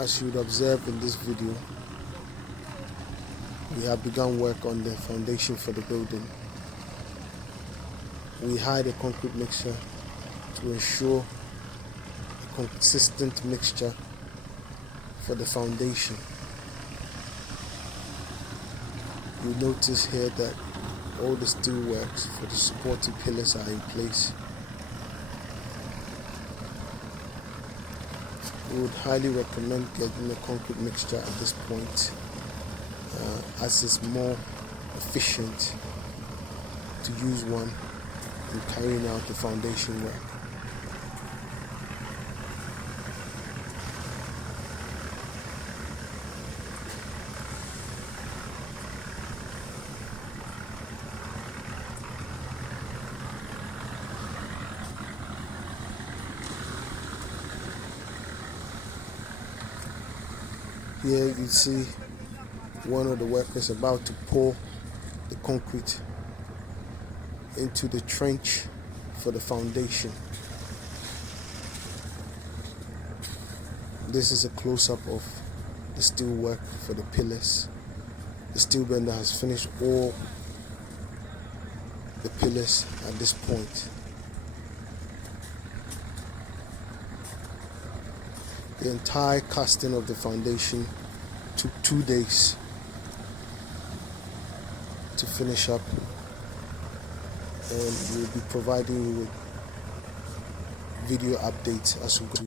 As you would observe in this video, we have begun work on the foundation for the building. We hired a concrete mixer to ensure a consistent mixture for the foundation. You notice here that all the steel works for the supporting pillars are in place. We would highly recommend getting a concrete mixture at this point, as it's more efficient to use one in carrying out the foundation work. Here you see one of the workers about to pour the concrete into the trench for the foundation. This is a close-up of the steel work for the pillars. The steel bender has finished all the pillars at this point. The entire casting of the foundation took 2 days to finish up, and we'll be providing you with video updates as we go.